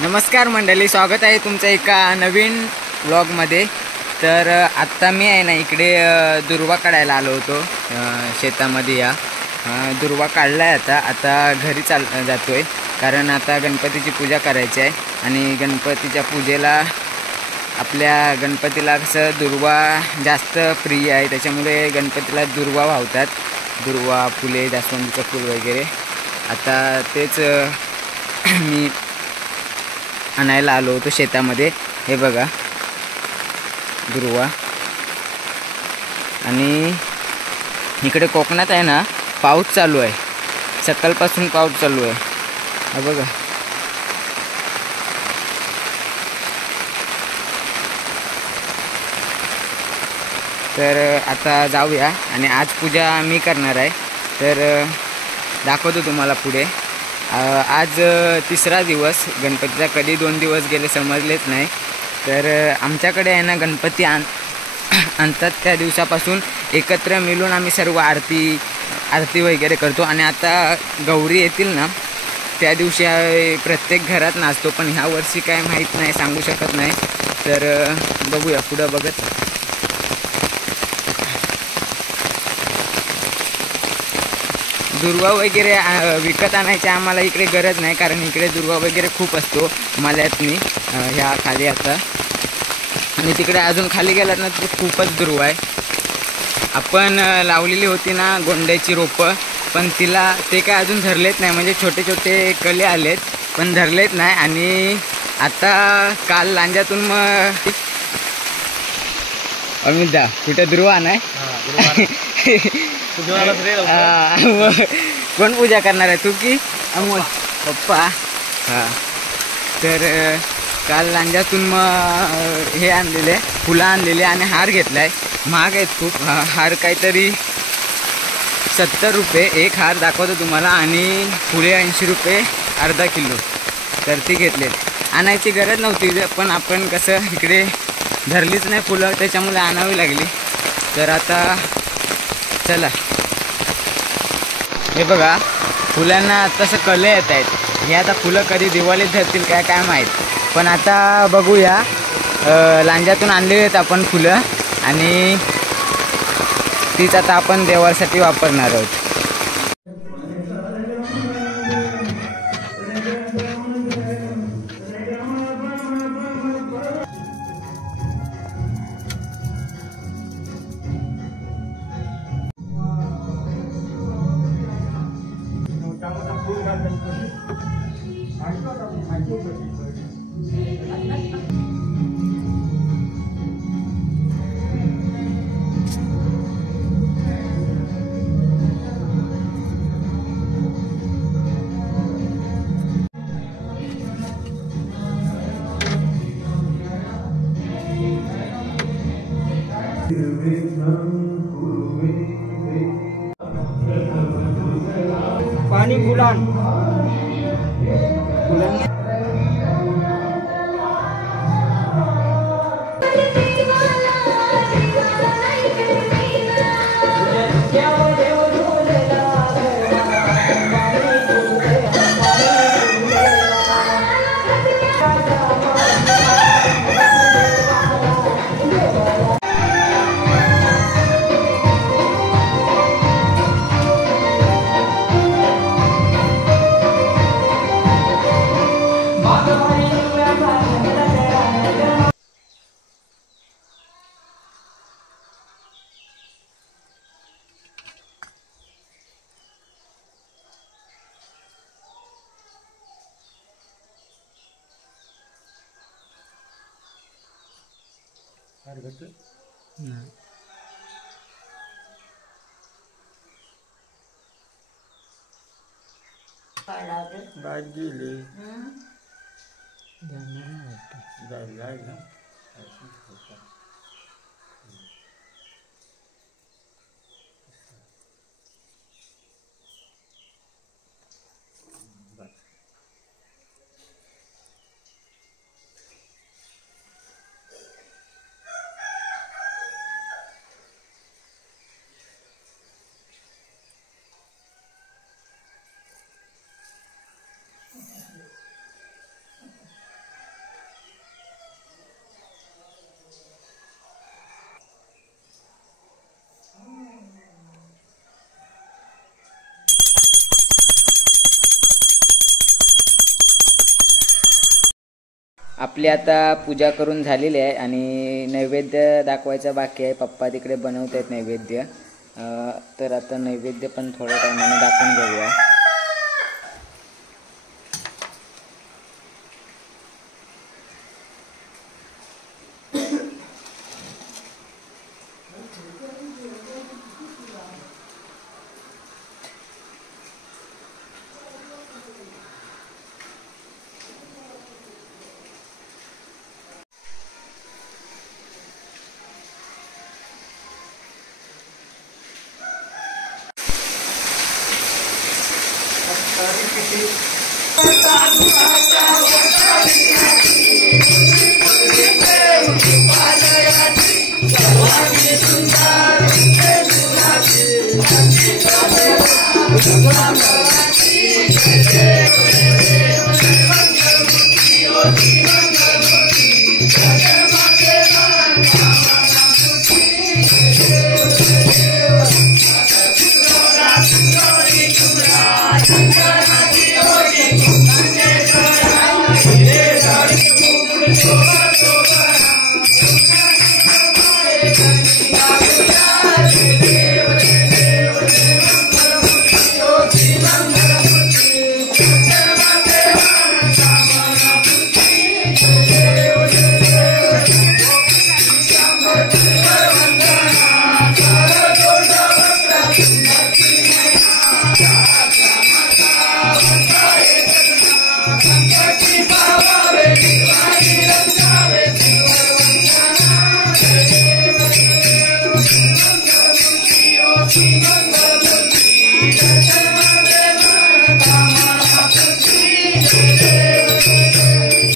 नमस्कार मंडळी, स्वागत आहे तुमचं एका नवीन व्लॉगमध्ये। तर आत्ता मी आहे ना इकडे दुर्वा काढायला आलो होतो शेतामध्ये। या दुर्वा काढलाय आता घरी जातोय, कारण आता गणपतीची पूजा करायची आहे आणि गणपतीच्या पूजेला आपल्या गणपतीला कसं दुर्वा जास्त प्रिय आहे, त्याच्यामुळे गणपतीला दुर्वा वाहतात, दुर्वा फुले, जास्वंदीचं फूल वगैरे। आता तेच मी आणायला आलो होतो शेतामध्ये। हे बघा दुर्वा। आणि इकडे कोकणात आहे ना पाऊस चालू आहे, सकाळपासून पाऊस चालू आहे। हा बघा, तर आता जाऊया आणि आज पूजा मी करणार आहे, तर दाखवतो तुम्हाला पुढे। आज तिसरा दिवस गणपतीचा, कधी 2 दिवस गेले समजलेच नाही। तर आमच्याकडे आहे ना गणपती आणतात त्या दिवसापासून एकत्र मिळून आम्ही सर्व आरती वगैरे करतो। आणि आता गौरी येतील ना त्या दिवशी प्रत्येक घरात नाचतो, पण ह्या वर्षी काय माहीत नाही, सांगू शकत नाही। तर बघूया पुढं बघत। दुर्वा वगैरे विकत आणायची आम्हाला इकडे गरज नाही, कारण इकडे दुर्वा वगैरे खूप असतो मल्यातनी ह्या खाली आता। आणि तिकडे अजून खाली गेलात ना तर खूपच दुर्वा आहे। आपण लावलेली होती ना गोंड्याची रोपं, पण तिला ते काय अजून धरलेत नाही, म्हणजे छोटे छोटे कले आलेत पण धरलेत नाही। आणि आता काल लांजातून मग अमितदा कुठे दुर्वा नाही कोण पूजा करणार आहे, तू की अमोल पप्पा? हां, तर काल लांजातून मग हे आणलेले, फुलं आणलेले आणि हार घेतलाय। महाग आहेत खूप, हार काहीतरी 70 रुपये एक हार, दाखवतो तुम्हाला। आणि फुले 80 रुपये अर्धा किलो, तर ती घेतलेत। आणायची गरज नव्हती, पण आपण कसं इकडे धरलीच नाही फुलं, त्याच्यामुळे आणावी लागली। तर आता चला, हे बघा फुलांना तसं कले येत आहेत, हे आता फुलं कधी दिवाळीत धरतील काय माहीत। पण आता बघूया, लांजातून आणले आहेत आपण फुलं आणि तीच आता आपण देवासाठी वापरणार आहोत। पाणी फुलान आपली आता पूजा करून झालेली आहे आणि नैवेद्य दाखवायचा बाकी आहे. पप्पा तिकडे बनवत आहेत नैवेद्य. तर आता नैवेद्य पण थोड्या टायमाने दाखवून घेऊया. Thank you.